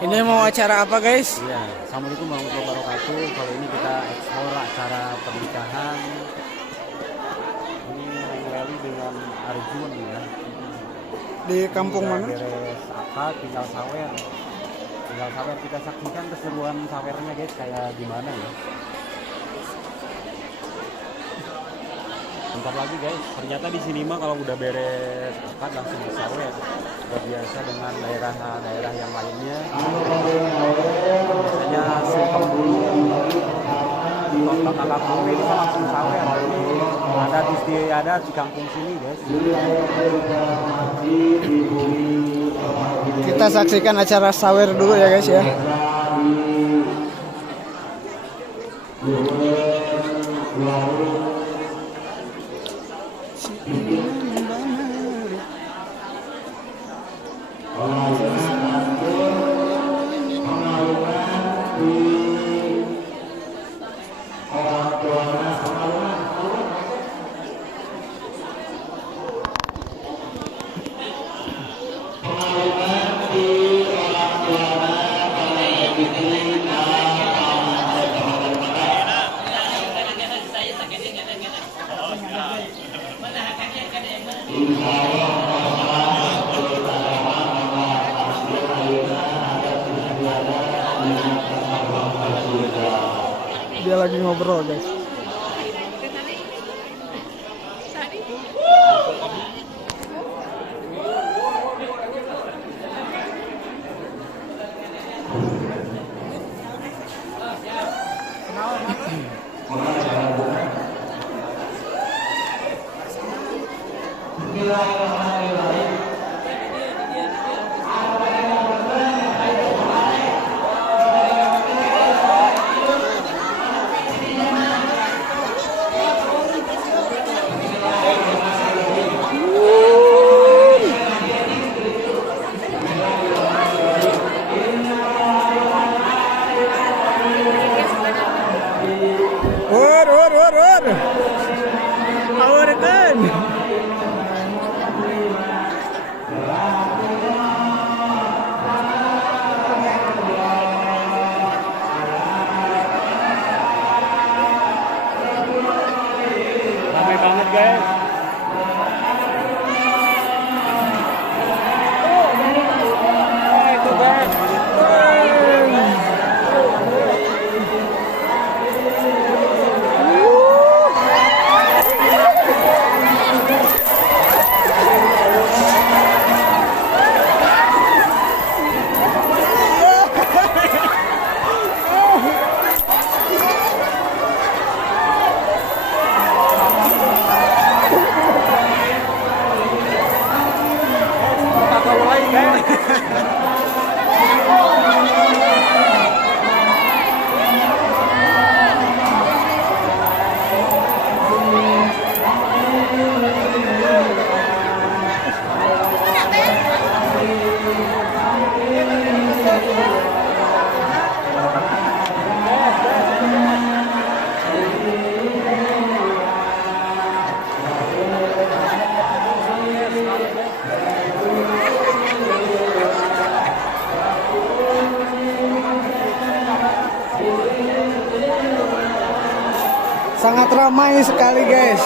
Ini mau acara apa guys? Iya, assalamualaikum warahmatullahi wabarakatuh. Kalau ini kita eksplor acara pernikahan. Ini rally dengan Arjun ya. Di kampung Udah mana? Beres akad, tinggal sawer. Tinggal sawer, kita saksikan keseruan sawernya guys, kayak gimana ya. Bentar lagi guys, ternyata di sini mah kalau udah beres akad langsung disawer. Udah biasa dengan daerah-daerah yang lainnya. Biasanya sungkem dulu, bakal kampung ini mah langsung sawer. Ada di kampung sini guys. Kita saksikan acara sawer dulu ya guys ya. Dia lagi ngobrol guys. Or. Awarkan. Ramai banget guys. Itu guys. Sangat ramai sekali guys.